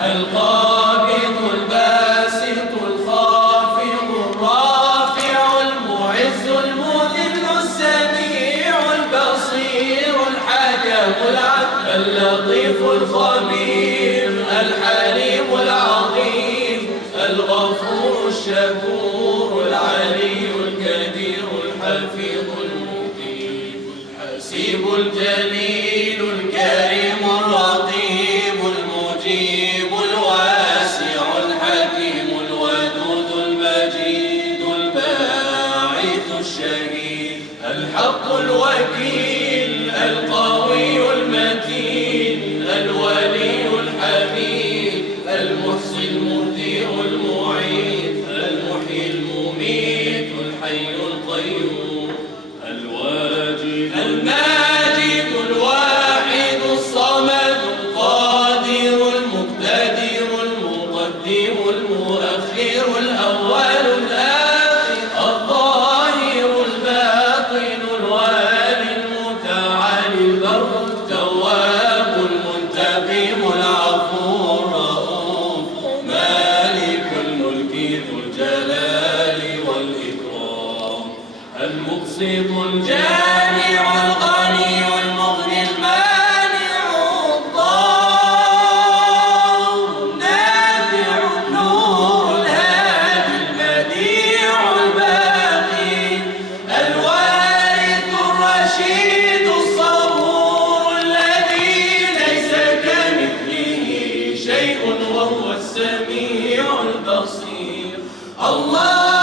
القابض الباسط الخافض الرافع المعز المذل السميع البصير الحكم العدل اللطيف الخبير الحليم العظيم الغفور الشكور العلي الكبير الحفيظ المقيم الحسيب الجليل الكريم الرقيب المجيب الواسع الحكيم الودود المجيد الباعث الشهيد الحق الوكيل القوي المتين الولي الحميد المحصي المبدع المعيد المحيي المميت الحي القيوم الواجد الماجد الواحد الصمد القادر المقتدر المقدم المؤخر الأول الآخر الظاهر الباطن الوالي المتعالي البر التواب المنتقم العفو الرؤوف مالك الملك ذو الجلال والإكرام المقسط الجامع الغني المغني المانع الضار النافع النور الهادي البديع الباقي الوارث الرشيد الصبور الذي ليس كمثله شيء وهو السميع البصير الله